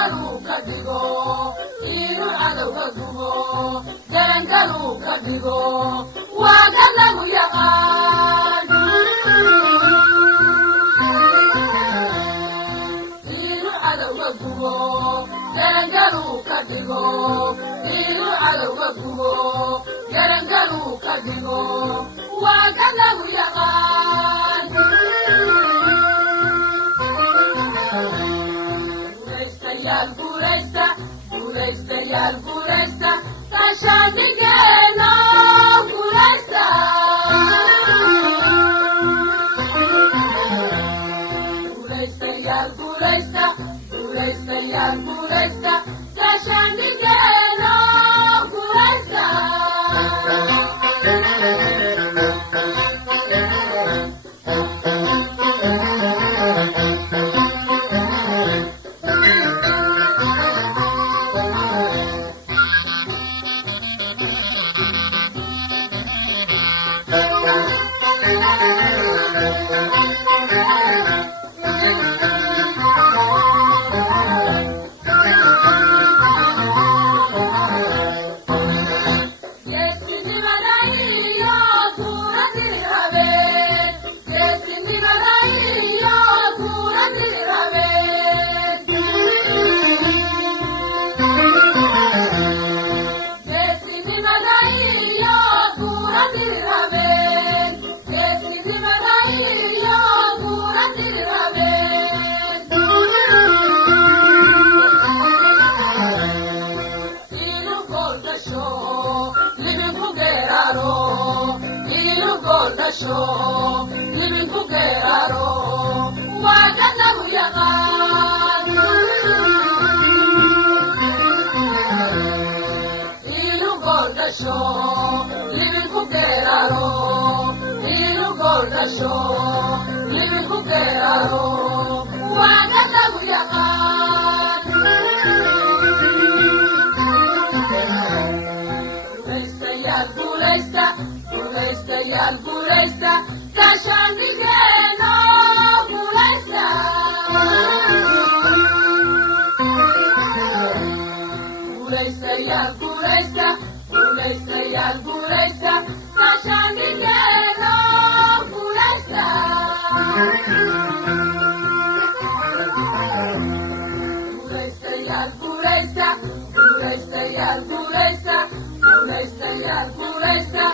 garangaluu ka dhigo inuu cadowga gubo garangaluu ka dhigo waa dad lagu yaqaan inuu cadowga gubo garangaluu ka dhigo inuu cadowga gubo garangaluu ka dhigo waa dad lagu yaqaan Guresta, guresta, yal guresta, kashandigeena guresta. Guresta, yal guresta, guresta, yal guresta, kashandigeena guresta. Libinku geraro, waga lagu yaqaan. Ilu goldasho, libinku geraro, ilu goldasho, libinku geraro, waga lagu yaqaan. Guresta yal guresta, guresta yal guresta, kashandigeena guresta. Guresta yal guresta, guresta yal guresta, kashandigeena guresta. Guresta yal guresta, guresta yal guresta, guresta yal guresta.